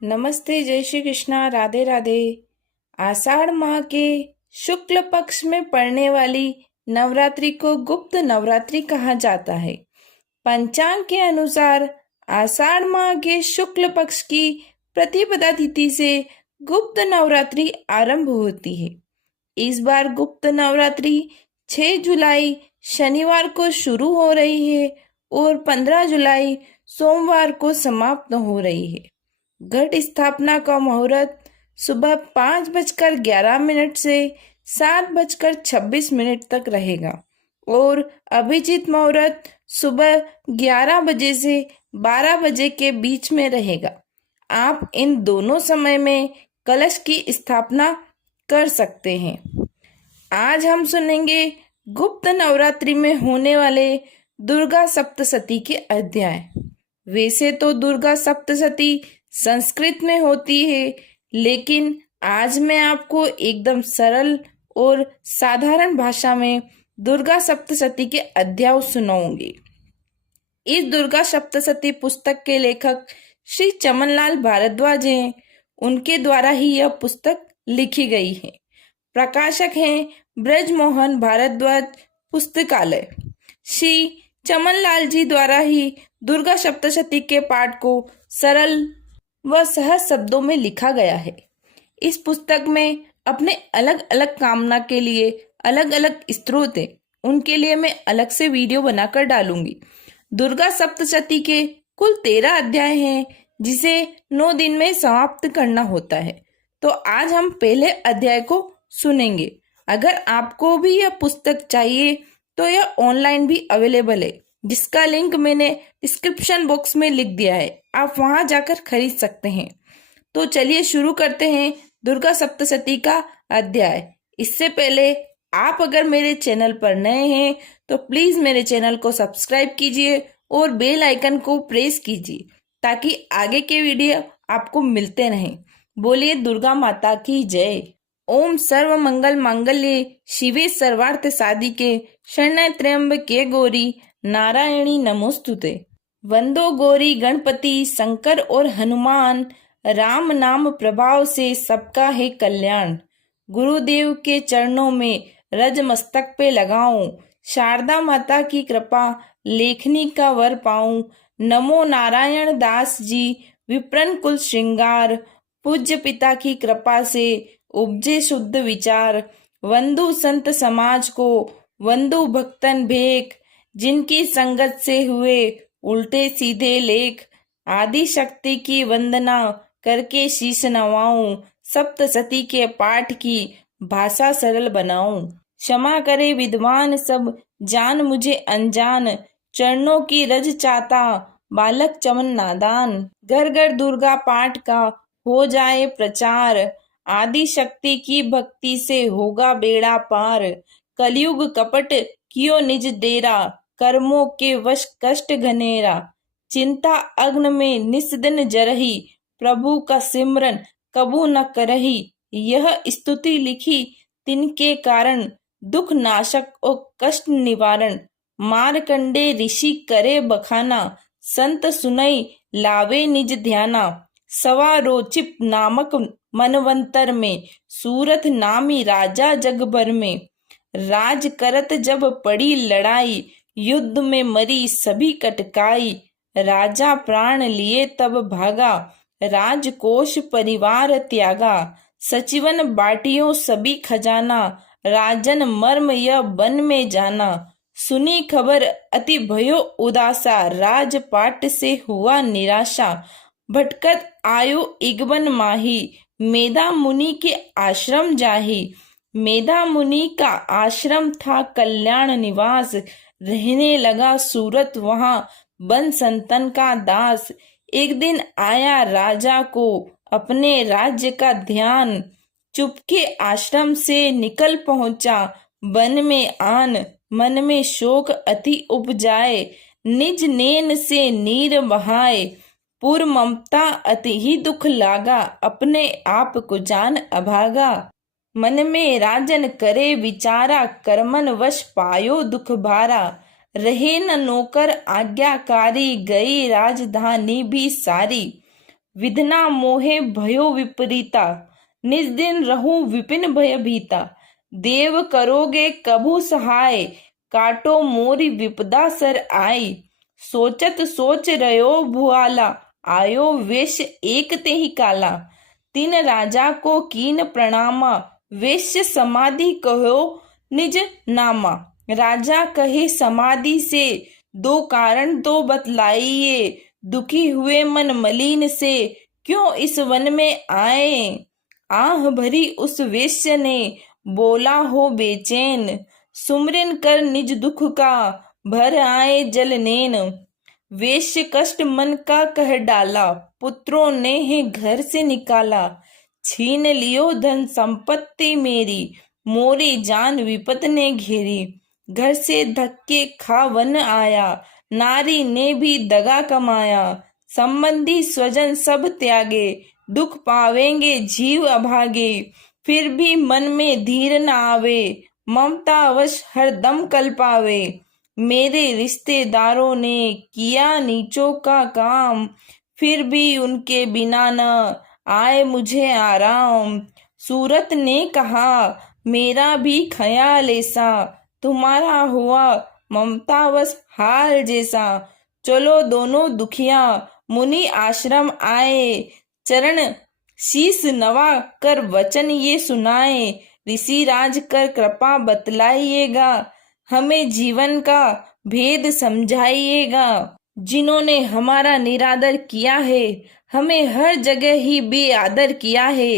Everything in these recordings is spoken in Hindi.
नमस्ते, जय श्री कृष्णा, राधे राधे। आषाढ़ माह के शुक्ल पक्ष में पड़ने वाली नवरात्रि को गुप्त नवरात्रि कहा जाता है। पंचांग के अनुसार आषाढ़ माह के शुक्ल पक्ष की प्रतिपदा तिथि से गुप्त नवरात्रि आरंभ होती है। इस बार गुप्त नवरात्रि 6 जुलाई शनिवार को शुरू हो रही है और 15 जुलाई सोमवार को समाप्त हो रही है। घट स्थापना का मुहूर्त सुबह 5:11 से 7:26 तक रहेगा और अभिजीत मुहूर्त सुबह 11 बजे से 12 बजे के बीच में रहेगा। आप इन दोनों समय में कलश की स्थापना कर सकते हैं। आज हम सुनेंगे गुप्त नवरात्रि में होने वाले दुर्गा सप्तशती के अध्याय। वैसे तो दुर्गा सप्तशती संस्कृत में होती है, लेकिन आज मैं आपको एकदम सरल और साधारण भाषा में दुर्गा सप्तशती के अध्याय सुनाऊंगी। इस दुर्गा सप्तशती पुस्तक के लेखक श्री चमनलाल भारद्वाज हैं। उनके द्वारा ही यह पुस्तक लिखी गई है। प्रकाशक हैं ब्रजमोहन भारद्वाज पुस्तकालय। श्री चमनलाल जी द्वारा ही दुर्गा सप्तशती के पाठ को सरल व सहज शब्दों में लिखा गया है। इस पुस्तक में अपने अलग अलग कामना के लिए अलग अलग स्त्रोत हैं। उनके लिए मैं अलग से वीडियो बनाकर डालूंगी। दुर्गा सप्तशती के कुल 13 अध्याय हैं, जिसे 9 दिन में समाप्त करना होता है। तो आज हम पहले अध्याय को सुनेंगे। अगर आपको भी यह पुस्तक चाहिए तो यह ऑनलाइन भी अवेलेबल है, जिसका लिंक मैंने डिस्क्रिप्शन बॉक्स में लिख दिया है। आप वहां जाकर खरीद सकते हैं। तो चलिए शुरू करते हैं दुर्गा सप्तशती का अध्याय। इससे पहले आप अगर मेरे चैनल पर नए हैं तो प्लीज मेरे चैनल को सब्सक्राइब कीजिए और बेल आइकन को प्रेस कीजिए, ताकि आगे के वीडियो आपको मिलते रहें। बोलिए दुर्गा माता की जय। ओम सर्व मंगल मांगल्ये शिवे सर्वार्थ साधिके शरण्य त्र्यंबके गौरी नारायणी नमोस्तुते। वंदो गौरी गणपति शंकर और हनुमान, राम नाम प्रभाव से सबका है कल्याण। गुरुदेव के चरणों में रज मस्तक पे लगाऊं, शारदा माता की कृपा लेखनी का वर पाऊं। नमो नारायण दास जी विप्रन कुल श्रृंगार, पूज्य पिता की कृपा से उपजे शुद्ध विचार। वंदु संत समाज को वंदु भक्तन भेक, जिनकी संगत से हुए उल्टे सीधे लेख। आदि शक्ति की वंदना करके शीश नवाऊं, सप्तशती के पाठ की भाषा सरल बनाऊं। क्षमा करे विद्वान सब, जान मुझे अनजान। चरणों की रज चाहता बालक चमन नादान। घर घर दुर्गा पाठ का हो जाए प्रचार, आदि शक्ति की भक्ति से होगा बेड़ा पार। कलयुग कपट कियो निज डेरा, कर्मों के वश कष्ट घनेरा। चिंता अग्न में निस दिन जरही, प्रभु का सिमरन कबू न करही। यह स्तुति लिखी तिनके कारण, दुख नाशक और कष्ट निवारण। मारकंडे ऋषि करे बखाना, संत सुनई लावे निज ध्याना। सवा रोचिप नामक मनवंतर में, सूरत नामी राजा जग भर में। राज करत जब पड़ी लड़ाई, युद्ध में मरी सभी कटकाई। राजा प्राण लिए तब भागा, राजकोष परिवार त्यागा। सचिवन बाटियों सभी खजाना, राजन मर्म यह वन में जाना। सुनी खबर अति भयो उदासा, राजपाट से हुआ निराशा। भटकत आयो इगवन माही, मेधा मुनि के आश्रम जाही। मेधा मुनि का आश्रम था कल्याण निवास, रहने लगा सूरत वहां बन संतन का दास। एक दिन आया राजा को अपने राज्य का ध्यान, चुपके आश्रम से निकल पहुंचा वन में आन। मन में शोक अति उपजाए, निज नेन से नीर बहाए। पुर ममता अति ही दुख लागा, अपने आप को जान अभागा। मन में राजन करे विचारा, कर्मन वश पायो दुख भारा। रहे न नौकर आज्ञाकारी, गई राजधानी भी सारी। विधना मोहे भयो विपरीता, निज दिन रहूं विपिन भय भीता। देव करोगे कभू सहाय, काटो मोरी विपदा सर आई। सोचत सोच रयो भुआला, आयो वेश एक ते ही काला। तीन राजा को कीन प्रणामा, वेश्य समाधि कहो निज नामा। राजा कहे समाधि से, दो कारण तो बतलाइए। दुखी हुए मन मलिन से, क्यों इस वन में आए। आह भरी उस वेश्य ने, बोला हो बेचैन। सुमरिन कर निज दुख का, भर आए जल नैन। वेश्य कष्ट मन का कह डाला, पुत्रों ने ही घर से निकाला। छीन लियो धन संपत्ति मेरी, मोरी जान विपत ने घेरी। घर से धक्के खा वन आया, नारी ने भी दगा कमाया। संबंधी स्वजन सब त्यागे, दुख पावेंगे जीव अभागे। फिर भी मन में धीर न आवे, ममता वश हर दम कल्पावे। मेरे रिश्तेदारों ने किया नीचों का काम, फिर भी उनके बिना न आए मुझे आराम। सूरत ने कहा मेरा भी ख्याल ऐसा, तुम्हारा हुआ ममतावश हाल जैसा। चलो दोनों दुखिया मुनि आश्रम आए, चरण शीस नवा कर वचन ये सुनाए। ऋषि राज कर कृपा बतलाइएगा, हमें जीवन का भेद समझाइएगा। जिन्होंने हमारा निरादर किया है, हमें हर जगह ही बेआदर किया है।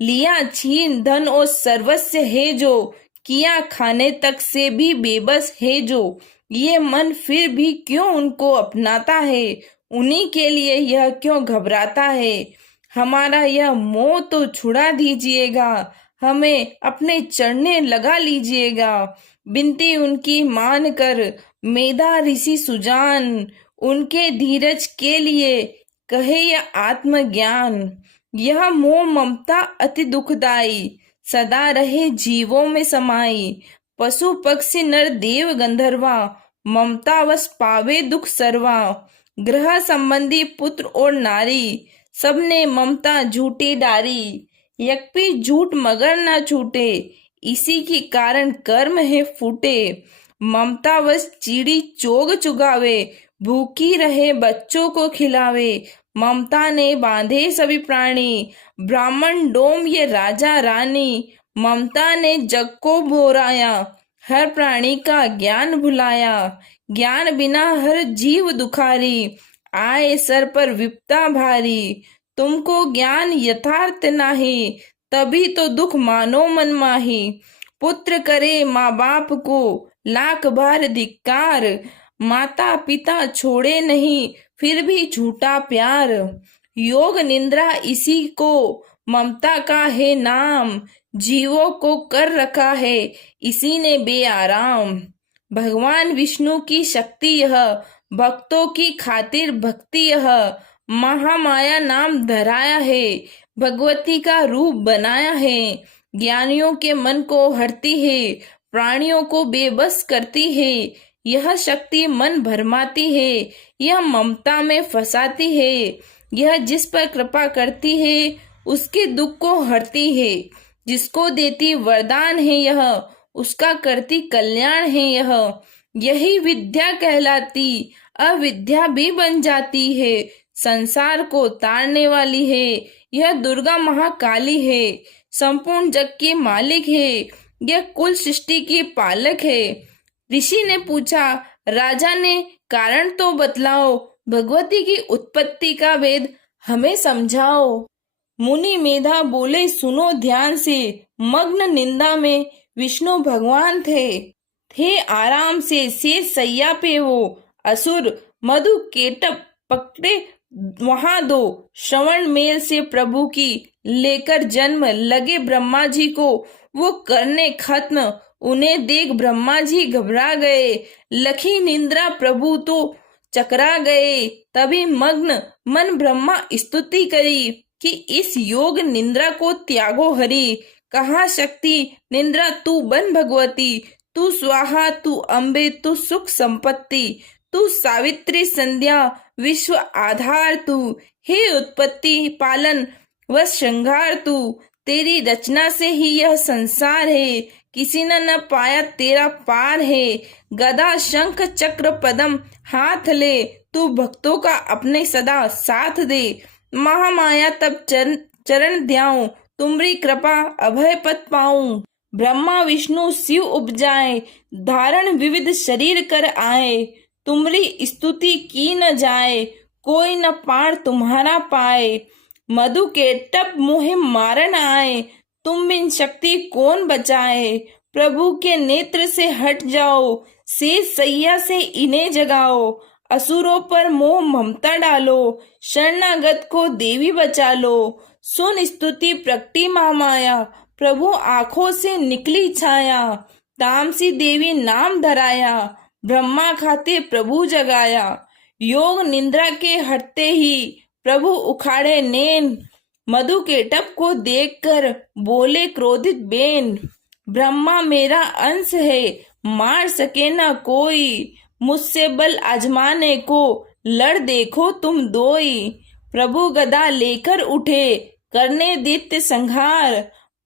लिया छीन धन और सर्वस्व है जो, किया खाने तक से भी बेबस है जो। ये मन फिर भी क्यों उनको अपनाता है, उन्हीं के लिए यह क्यों घबराता है। हमारा यह मोह तो छुड़ा दीजिएगा, हमें अपने चढ़ने लगा लीजिएगा। बिनती उनकी मान कर मेधा ऋषि सुजान, उनके धीरज के लिए कहे यह आत्मज्ञान। यह मोह ममता अति दुखदाई, सदा रहे जीवों में समाई। पशु पक्षी नर देव गंधर्वा, ममतावश पावे दुख सर्वा। ग्रह संबंधी पुत्र और नारी, सबने ममता झूठी डारी। यज्ञ झूठ मगर ना छूटे, इसी के कारण कर्म है फूटे। ममतावश चीड़ी चोग चुगावे, भूखी रहे बच्चों को खिलावे। ममता ने बांधे सभी प्राणी, ब्राह्मण डोम ये राजा रानी। ममता ने जग को बोराया, हर प्राणी का ज्ञान भुलाया। ज्ञान बिना हर जीव दुखारी, आए सर पर विपदा भारी। तुमको ज्ञान यथार्थ नाही, तभी तो दुख मानो मन माही। पुत्र करे माँ बाप को लाख बार धिक्कार, माता पिता छोड़े नहीं फिर भी झूठा प्यार। योग निंद्रा इसी को ममता का है नाम, जीवों को कर रखा है इसी ने बेआराम। भगवान विष्णु की शक्ति यह, भक्तों की खातिर भक्ति यह। महामाया नाम धराया है, भगवती का रूप बनाया है। ज्ञानियों के मन को हरती है, प्राणियों को बेबस करती है। यह शक्ति मन भरमाती है, यह ममता में फंसाती है। यह जिस पर कृपा करती है, उसके दुख को हरती है। जिसको देती वरदान है यह, उसका करती कल्याण है यह। यही विद्या कहलाती, अविद्या भी बन जाती है। संसार को तारने वाली है, यह दुर्गा महाकाली है। संपूर्ण जग की मालिक है, यह कुल सृष्टि की पालक है। ऋषि ने पूछा, राजा ने कारण तो बतलाओ, भगवती की उत्पत्ति का वेद हमें समझाओ। मुनि मेधा बोले, सुनो ध्यान से। मग्न निंदा में विष्णु भगवान थे आराम से सैया पे वो। असुर मधु केटप पकड़े वहां दो, श्रवण मेल से प्रभु की लेकर जन्म लगे ब्रह्मा जी को वो करने खत्म। उन्हें देख ब्रह्मा जी घबरा गए, लखी निंद्रा प्रभु तो चकरा गए। तभी मग्न मन ब्रह्मा स्तुति करी कि इस योग निंद्रा को त्यागो हरि। कहाँ शक्ति निंद्रा तू बन भगवती, तू स्वाहा तू अम्बे तू सुख संपत्ति। तू सावित्री संध्या विश्व आधार तू, हे उत्पत्ति पालन व श्रृंगार तू। तेरी रचना से ही यह संसार है, किसी ने न पाया तेरा पार है। गदा शंख चक्र पदम हाथ ले, तू भक्तों का अपने सदा साथ दे। महामाया तब चरण ध्याऊं, तुम्हारी कृपा अभय पद पाऊं। ब्रह्मा विष्णु शिव उपजाए, धारण विविध शरीर कर आए। तुम्हारी स्तुति की न जाए, कोई न पार तुम्हारा पाए। मधु के टप मुहे मारन आए, तुम बिन शक्ति कौन बचाए। प्रभु के नेत्र से हट जाओ, शेष सैया से इन्हें जगाओ। असुरों पर मोह ममता डालो, शरणागत को देवी बचा लो। सुन स्तुति प्रकटी महामाया, प्रभु आंखों से निकली छाया। तामसी देवी नाम धराया, ब्रह्मा खाते प्रभु जगाया। योग निद्रा के हटते ही प्रभु उखाड़े नैन, मधु के टप को देखकर बोले क्रोधित बेन। ब्रह्मा मेरा अंश है, मार सके न कोई। मुझसे बल आजमाने को लड़ देखो तुम दोई। प्रभु गदा लेकर उठे, करने दैत्य संहार।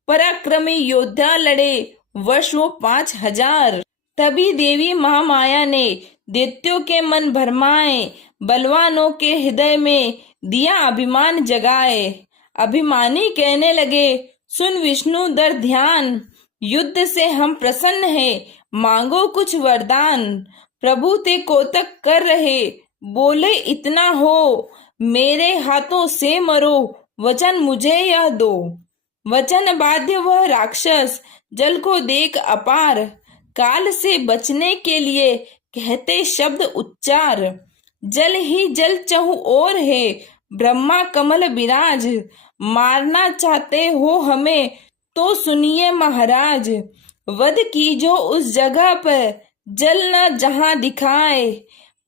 पराक्रमी योद्धा लड़े, वर्ष वो 5000। तभी देवी महामाया ने दैत्यों के मन भरमाए, बलवानों के हृदय में दिया अभिमान जगाए। अभिमानी कहने लगे, सुन विष्णु दर ध्यान। युद्ध से हम प्रसन्न हैं, मांगो कुछ वरदान। प्रभु ते कोतक कर रहे, बोले इतना हो, मेरे हाथों से मरो, वचन मुझे यह दो। वचन बाध्य वह राक्षस, जल को देख अपार। काल से बचने के लिए कहते शब्द उच्चार। जल ही जल चहु और है, ब्रह्मा कमल विराज। मारना चाहते हो हमें, तो सुनिए महाराज। वध कीजो उस जगह पर, जल न जहां दिखाए।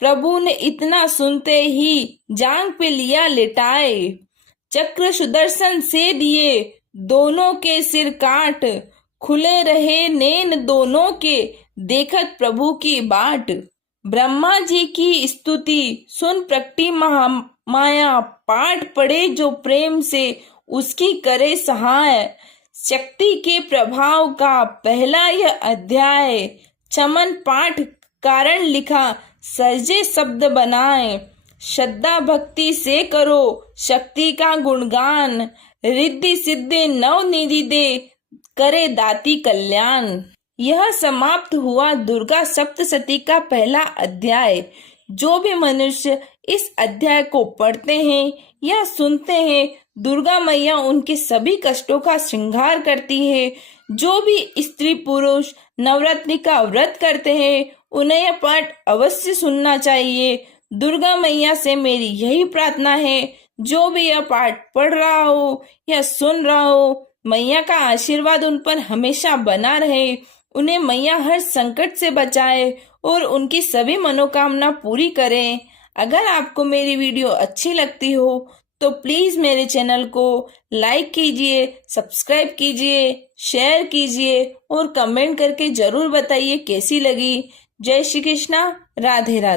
प्रभु ने इतना सुनते ही जांग पे लिया लिटाए। चक्र सुदर्शन से दिए, दोनों के सिर काट। खुले रहे नैन दोनों के, देखत प्रभु की बाट। ब्रह्मा जी की स्तुति सुन प्रकटी महामाया। पाठ पढ़े जो प्रेम से, उसकी करे सहाय। शक्ति के प्रभाव का पहला यह अध्याय। चमन पाठ कारण लिखा, सर्जे शब्द बनाए। श्रद्धा भक्ति से करो शक्ति का गुणगान। रिद्धि सिद्धि नवनिधि दे, करे दाती कल्याण। यह समाप्त हुआ दुर्गा सप्तशती का पहला अध्याय। जो भी मनुष्य इस अध्याय को पढ़ते हैं या सुनते हैं, दुर्गा मैया उनके सभी कष्टों का श्रृंगार करती है। जो भी स्त्री पुरुष नवरात्रि का व्रत करते हैं, उन्हें यह पाठ अवश्य सुनना चाहिए। दुर्गा मैया से मेरी यही प्रार्थना है, जो भी यह पाठ पढ़ रहा हो या सुन रहा हो, मैया का आशीर्वाद उन पर हमेशा बना रहे। उन्हें मैया हर संकट से बचाए और उनकी सभी मनोकामना पूरी करें। अगर आपको मेरी वीडियो अच्छी लगती हो तो प्लीज मेरे चैनल को लाइक कीजिए, सब्सक्राइब कीजिए, शेयर कीजिए और कमेंट करके जरूर बताइए कैसी लगी। जय श्री कृष्णा, राधे राधे।